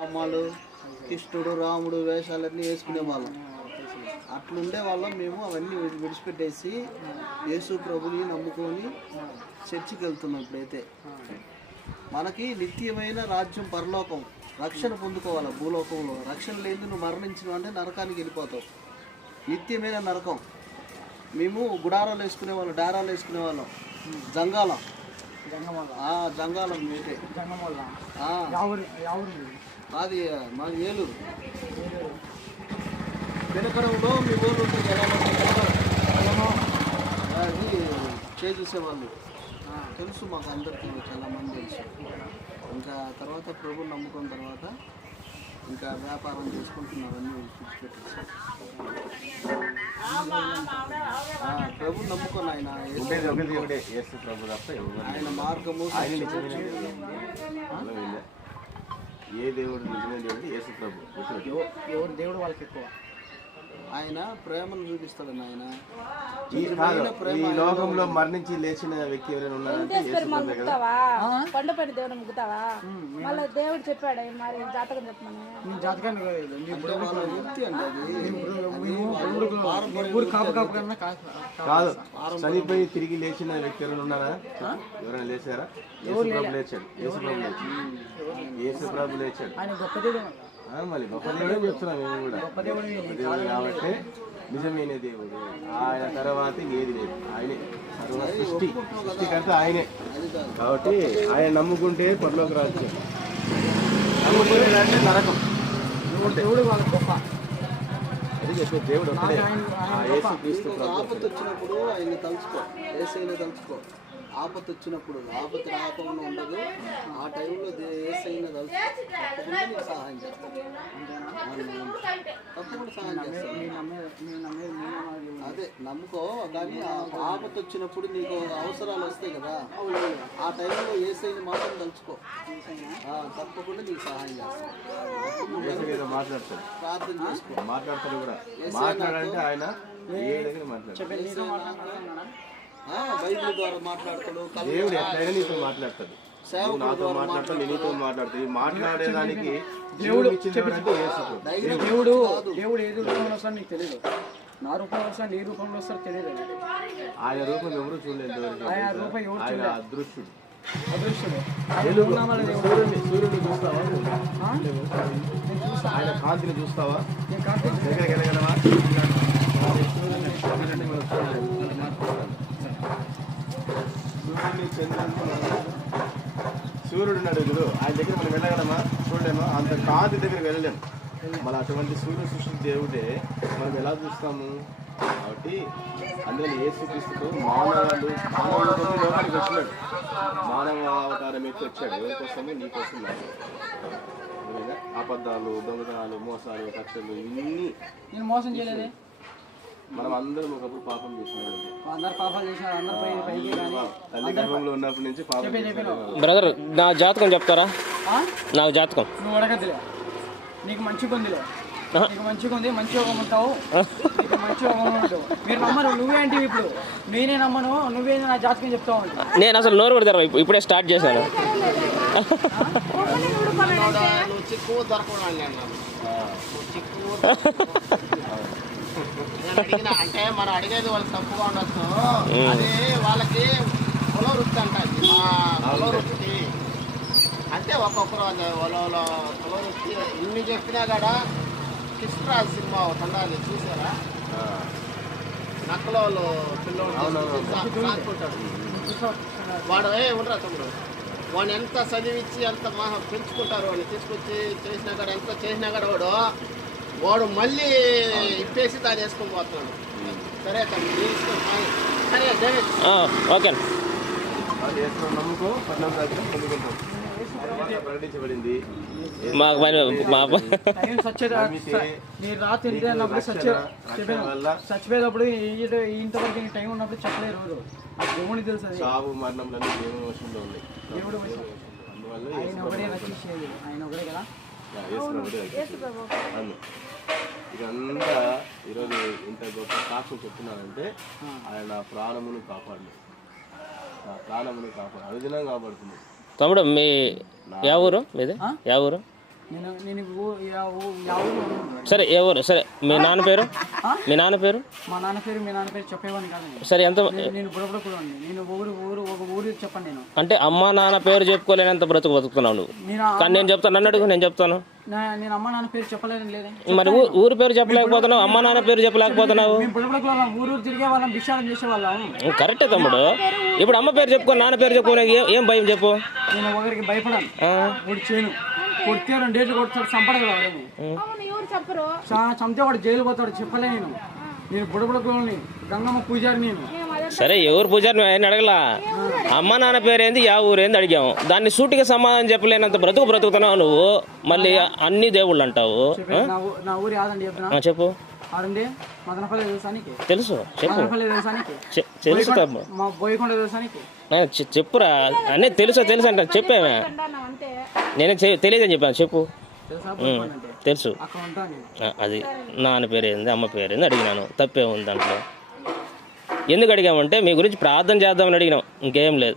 అమ్మాలు కృష్ణుడు రాముడు వేషాలన్నీ వేసుకునే వాళ్ళం. అట్లుండే వాళ్ళం మేము అవన్నీ విడి- విడిచిపెట్టేసి యేసు ప్రభుని నమ్ముకొని చర్చికి వెళ్తున్నాం ఇప్పుడైతే. మనకి నిత్యమైన రాజ్యం పరలోకం. రక్షణ పొందుకోవాలి భూలోకంలో. రక్షణ లేని నువ్వు మరణించిన అంటే నరకానికి వెళ్ళిపోతావు. నిత్యమైన నరకం. మేము గుడారాలు వేసుకునే వాళ్ళం డారాలు వేసుకునే వాళ్ళం. జంగాలం. జంగమల్ల. ఆ, జంగాలం మీటే జంగమల్ల. అది మాది ఏలూరు. వెనకడంలో మీ ఊరు ఉంటుంది? అది చేసేసేవాళ్ళు తెలుసు మాకు అందరికీ చాలా మంది తెలుసు. ఇంకా తర్వాత ప్రభు నమ్ముకున్న తర్వాత ఇంకా వ్యాపారం చేసుకుంటున్నాం అన్నీ విడిచిపెట్టేసి ప్రభు నమ్ముకొని ఆయన ఆయన మార్గము ఆయన. ఏ దేవుడు నిజమైన దేవుడు యేసు ప్రభు. ఎవరు దేవుడు వాళ్ళకి ఎక్కువ? ఆయన ప్రేమను చూపిస్తాడు ఆయన ఈ కాదు ఈ లోకంలో మరణించి లేచిన వ్యక్తి ఎవరైనా ఉన్నారంటే యేసు కదా? ముగ్గుతావా? దేవుని ముగ్గుతావా? మళ్ళీ దేవుడు చెప్పాడు మరి జాతకం చెప్పమని? నీ జాతకాన్ని కాదు. నీ అంటే వాళ్ళ వృత్తి అండి అది. నీ ఊరు కాపు కాపు కన్నా కా- కా- కాదు చనిపోయి తిరిగి లేచిన వ్యక్తి ఎవరైనా ఉన్నారా? ఎవరైనా లేచారా? యేసు ప్రభు లేచాడు. యేసు ప్రభు లేచాడు. యేసు ప్రభు లేచాడు. ఆయన గొప్ప దేవుడు మళ్ళీ గొప్ప దేవుడే చెప్తున్నాం మేము కూడా. దేవుడు కాబట్టి నిజమైన దేవుడు. ఆయన తర్వాత ఏది లేదు. ఆయనే సర్వ సృష్టి సృష్టికర్త ఆయనే. కాబట్టి ఆయన నమ్ముకుంటే పరలోక రాజ్యం. నమ్ముకుంటే అంటే నరకం. దేవుడు గొప్ప. అది చెప్పే దేవుడు ఒకడే ఆ యేసు క్రీస్తు నీకు ఒక ఆపత్తు వచ్చినప్పుడు ఆయన తలుచుకో. ఏసైనా తలుచుకో. ఆపత్తు వచ్చినప్పుడు ఆపత్తు రాకుండా ఉండదు. ఆ టైంలో ఏసైనా తప్పకుండా నీకు సహాయం చేస్తాడు. అవును. తప్పకుండా సహాయం చేస్తాడు. నీ నమ్మేది నీ నమ్మేది నీ నమ్మేది అదే నమ్ముకో కానీ ఆ ఆపత్తు వచ్చినప్పుడు నీకు అవసరాలు వస్తాయి కదా. ఆ టైంలో ఏసైని మాత్రం తలుచుకో. తప్పకుండా నీకు సహాయం ఏదో మాట్లాడతాడు. ప్రార్థన చేసుకో. మాట్లాడతాడు కూడా. మాట్లాడంటే ఆయన ఏ దగ్గర బైబిల్ ద్వారా మాట్లాడతాడు కళ్ళు దేవుడు ఎట్లయినా నీతో మాట్లాడతాడు. నువ్వు నాతో మాట్లాడతావు నేను నీతో మాట్లాడతావు. ఈ మాట్లాడేదానికి దేవుడు. దేవుడు దేవుడు ఏ రూపంలో వస్తాడో నీకు తెలియదు. నా రూపంలో వస్తాడు ఏ రూపంలో వస్తాడో తెలియదు. ఆయన రూపం ఎవరు చూడలేదు. ఆయన రూపం ఎవరు ఆయన అదృశ్యుడు. సూర్యుడిని సూర్యుడిని చూస్తావా? ఆయన కాంతిని చూస్తావా? దగ్గరికి వెళ్ళగలవా సూర్యుడు ఉన్నాడు గురు ఆయన దగ్గర మనం వెళ్ళగలమా? చూడలేమా? అంత కాంతి దగ్గర వెళ్ళలేము మన అటువంటి సూర్య సృష్టి దేవుడే మనం ఎలా చూస్తాము? కాబట్టి అందులో యేసుక్రీస్తుతో మానవాళ్ళు మానవులతో కోసం లోకానికి వచ్చినాడు. మానవ అవతారం ఎత్తి వచ్చాడు. ఎవరి కోసము? నీ కోసం అబద్ధాలు దొంగతనాలు మోసాలు కక్షలు ఇన్ని నేను మోసం చేయలేదే? మనం అందరం ఒకప్పుడు పాపం చేసినాం ఉన్నప్పటి నుంచి పాపం. బ్రదర్ నా జాతకం చెప్తారా? ఆ? నా జాతకం. నువ్వు అడగద్దులే. నీకు మంచిగా ఉందిలే. నీకు మంచిగా ఉంది మంచి యోగం ఉంటావు. మంచి యోగం ఉంటావు. మీరు నమ్మరు నువ్వేంటి ఇప్పుడు. నేనే నమ్మను నువ్వే నా జాతకం చెప్తావు నేను అసలు నోరు కూడా తెరవ ఇప్పుడే స్టార్ట్ చేశాను. చిక్కు అంటే మనం అడిగేది వాళ్ళకి తప్పుగా ఉండొచ్చు. అది వాళ్ళకి కుల వృత్తి అంట ఇది మా కుల వృత్తి. అంటే ఒక్కొక్కరు వాళ్ళ వాళ్ళ కుల వృత్తి. ఇన్ని చెప్పినా కూడా కృష్ణరాజు సినిమా ఒకటి ఉండాలి చూసారా? నక్కలో వాళ్ళు పిల్లోడు వాడు ఏ ఉండరా తమ్ముడు. వాడిని ఎంత చదివించి ఎంత మహా పెంచుకుంటారు వాడిని. తీసుకొచ్చి చేసినా కూడా ఎంత చేసినా కూడా వాడు వాడు మళ్ళీ ఇప్పేసి దాన్ని వేసుకొని పోతున్నాడు. సరే. సరే ఓకే. వాళ్ళు యేసును నమ్ముకో పద్నాలుగు రాజ్యం పొందుకుంటాం తర్వాత ప్రకటించబడింది మా పని మా పని టైం సత్యత నీ రాత్రి ఇంతే అన్నప్పుడు సత్య రక్షణ వల్ల చచ్చిపోయేటప్పుడు ఈ- ఇంతవరకు టైం ఉన్నప్పుడు చెప్పలేరు ఎవరు దేవునికి తెలుసు చావు మరణంలో దేవుని వశంలో ఉన్నాయి. దేవుడు వశం. అందువల్ల ఆయన ఒకడే ఆయన ఒకడే కదా? అవును. ఇదంతా ఈరోజు ఇంత గొప్ప సాక్ష్యం చెప్తున్నానంటే ఆయన నా ప్రాణమును కాపాడు. నా ప్రాణమును కాపాడు. అనుదినం కాపాడుతుంది తమ్ముడు మీ యా ఊరు? మీది? యా ఊరు? సరే ఎవరు సరే మీ నాన్న పేరు? మీ నాన్న పేరు? మా నాన్న పేరు మీ నాన్న పేరు చెప్పేవాడిని కాదు. సరే ఎంత నేను- నేను బుడబుడ కూడా ఉంది నేను ఊరు ఊరు ఒక ఊరు చెప్పండి నేను. అంటే అమ్మ నాన్న పేరు చెప్పుకోలేనంత బ్రతుకు బతుకుతున్నావు నువ్వు. కానీ నేను చెప్తాను నన్ను అడుగు నేను చెప్తాను. నేను అమ్మ నాన్న పేరు చెప్పలేదని లేదే. మరి ఊరి పేరు చెప్పలేకపోతున్నావు అమ్మ నాన్న పేరు చెప్పలేకపోతున్నావు. ఊరు తిరిగే వాళ్ళం విషయాలు చేసే వాళ్ళం కరెక్టే తమ్ముడు. ఇప్పుడు అమ్మ పేరు చెప్పుకో నాన్న పేరు చెప్పుకో నాకు ఏం- భయం చెప్పు. నేను ఒకరికి భయపడాను. చేయను కొడితే రెండు డేట్లు కొడతాడు చంపడు కదా వాడేమి అవును ఎవరు చెప్పరు. చా- చంపితే వాడు జైలు పోతాడు చెప్పలే నేను. నేను బుడబుడకుని గంగమ్మ పూజారి నేను. సరే ఎవరు పూజారి ఆయన అడగలా? అమ్మ నాన్న పేరేంది యా ఊరేంది అడిగాము. దాన్ని సూటిగా సమాధానం చెప్పలేనంత బ్రతుకు బ్రతుకుతున్నావు నువ్వు. మళ్ళీ అన్ని దేవుళ్ళు అంటావు? నా ఊరి చెప్తున్నా. చెప్పు. తెలుసు చెప్పు. తెలుసు చెప్పురా. అన్నీ తెలుసా తెలుసు అంటే చెప్పామే. నేను చె- తెలియదని చెప్పాను చెప్పు. తెలుసా? అది నాన్న పేరు ఏంది అమ్మ పేరు ఏంది అడిగినాను తప్పే ఉంది దాంట్లో. ఎందుకు అడిగామంటే మీ గురించి ప్రార్థన చేద్దామని అడిగినాం ఇంకేం లేదు.